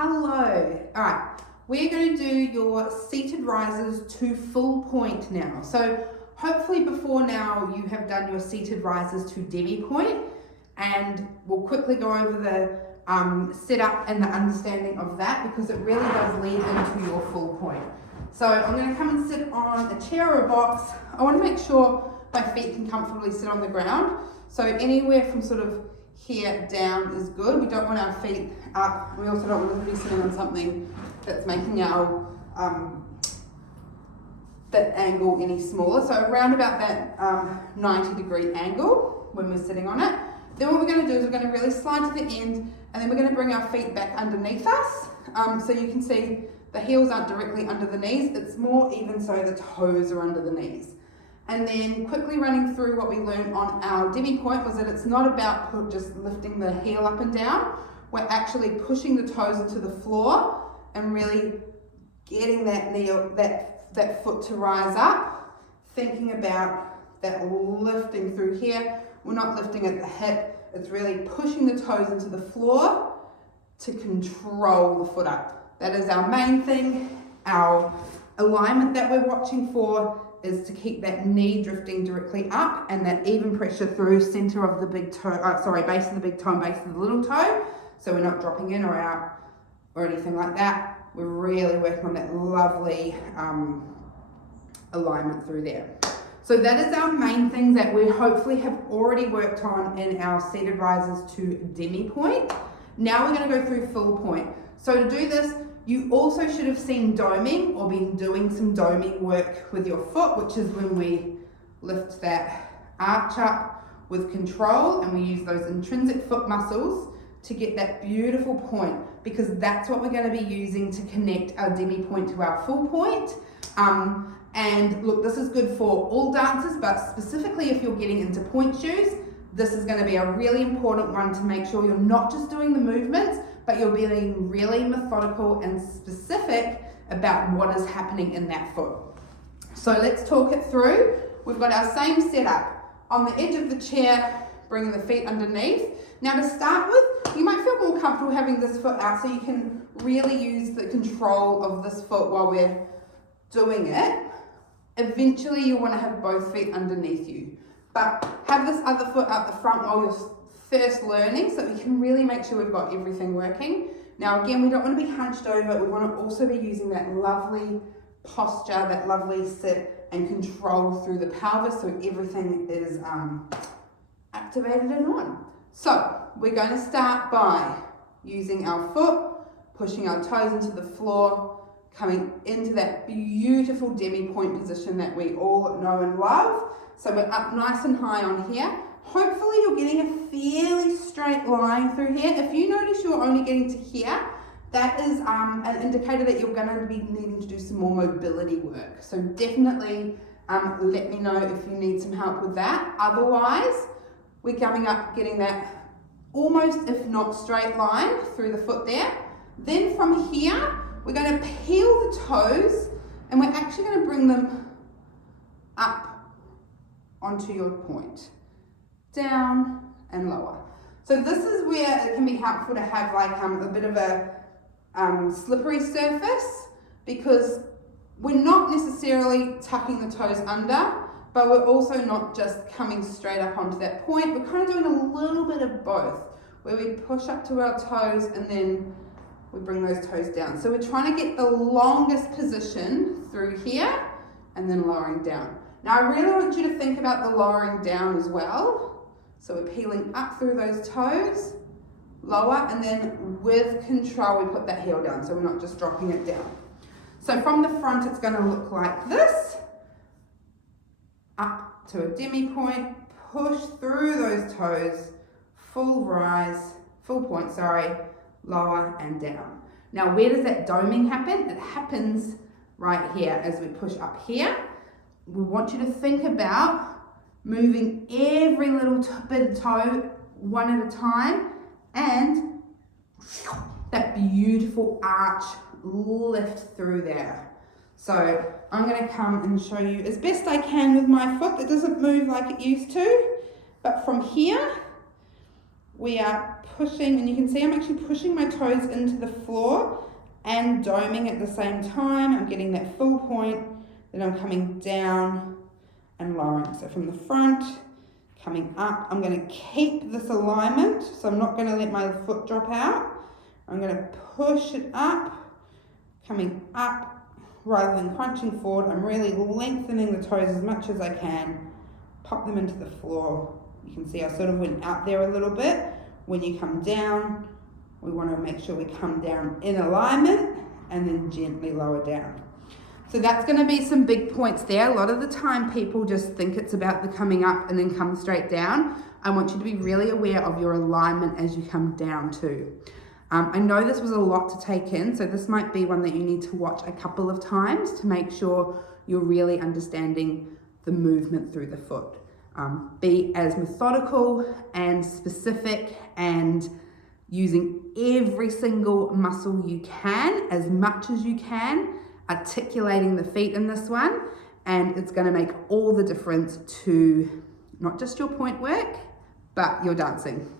Hello. All right, we're going to do your seated rises to full point now. So hopefully before now you have done your seated rises to demi point, and we'll quickly go over the setup and the understanding of that because it really does lead into your full point. So I'm going to come and sit on a chair or a box. I want to make sure my feet can comfortably sit on the ground. So anywhere from sort of here down is good. We don't want our feet up. We also don't want to be sitting on something that's making our that angle any smaller. So around about that 90-degree angle when we're sitting on it. Then what we're going to do is we're going to really slide to the end, and then we're going to bring our feet back underneath us. So you can see the heels aren't directly under the knees. It's more even so the toes are under the knees. And then quickly running through what we learned on our demi point was that it's not about just lifting the heel up and down. We're actually pushing the toes into the floor and really getting that knee, that foot to rise up. Thinking about that lifting through here. We're not lifting at the hip. It's really pushing the toes into the floor to control the foot up. That is our main thing. Our alignment that we're watching for is to keep that knee drifting directly up and that even pressure through center of the big toe, base of the big toe and base of the little toe. So we're not dropping in or out or anything like that. We're really working on that lovely alignment through there. So that is our main things that we hopefully have already worked on in our seated rises to demi point. Now we're going to go through full point. So to do this, you also should have seen doming or been doing some doming work with your foot, which is when we lift that arch up with control and we use those intrinsic foot muscles to get that beautiful point, because that's what we're going to be using to connect our demi point to our full point. And look, this is good for all dancers, but specifically if you're getting into point shoes, this is going to be a really important one to make sure you're not just doing the movements, but you're being really methodical and specific about what is happening in that foot. So let's talk it through. We've got our same setup. On the edge of the chair, bringing the feet underneath. Now to start with, you might feel more comfortable having this foot out so you can really use the control of this foot while we're doing it. Eventually you'll want to have both feet underneath you, but have this other foot up the front while you're first learning so we can really make sure we've got everything working. Now again, we don't want to be hunched over. We want to also be using that lovely posture, that lovely sit and control through the pelvis so everything is activated and on. So we're going to start by using our foot, pushing our toes into the floor, coming into that beautiful demi point position that we all know and love. So we're up nice and high on here. Hopefully you're getting a fairly straight line through here. If you notice you're only getting to here, that is an indicator that you're going to be needing to do some more mobility work. So definitely let me know if you need some help with that. Otherwise, we're coming up, getting that almost, if not straight line through the foot there. Then from here, we're going to peel the toes and we're actually going to bring them up onto your point. Down and lower. So this is where it can be helpful to have like a bit of a slippery surface, because we're not necessarily tucking the toes under, but we're also not just coming straight up onto that point. We're kind of doing a little bit of both, where we push up to our toes and then we bring those toes down. So we're trying to get the longest position through here and then lowering down. Now I really want you to think about the lowering down as well. So we're peeling up through those toes, lower, and then with control we put that heel down so we're not just dropping it down. So from the front it's going to look like this. Up to a demi point, push through those toes, full rise, full point, lower and down. Now where does that doming happen? It happens right here as we push up here. We want you to think about moving every little bit of toe one at a time and that beautiful arch lift through there. So I'm going to come and show you as best I can with my foot. It doesn't move like it used to, but from here we are pushing, and you can see I'm actually pushing my toes into the floor and doming at the same time. I'm getting that full point, then I'm coming down and lowering. So from the front, coming up, I'm going to keep this alignment, so I'm not going to let my foot drop out. I'm going to push it up, coming up rather than crunching forward. I'm really lengthening the toes as much as I can, pop them into the floor. You can see I sort of went out there a little bit. When you come down, we want to make sure we come down in alignment and then gently lower down. So that's going to be some big points there. A lot of the time people just think it's about the coming up and then come straight down. I want you to be really aware of your alignment as you come down too. I know this was a lot to take in, so this might be one that you need to watch a couple of times to make sure you're really understanding the movement through the foot. Be as methodical and specific and using every single muscle you can, as much as you can, articulating the feet in this one, and it's going to make all the difference to not just your point work, but your dancing.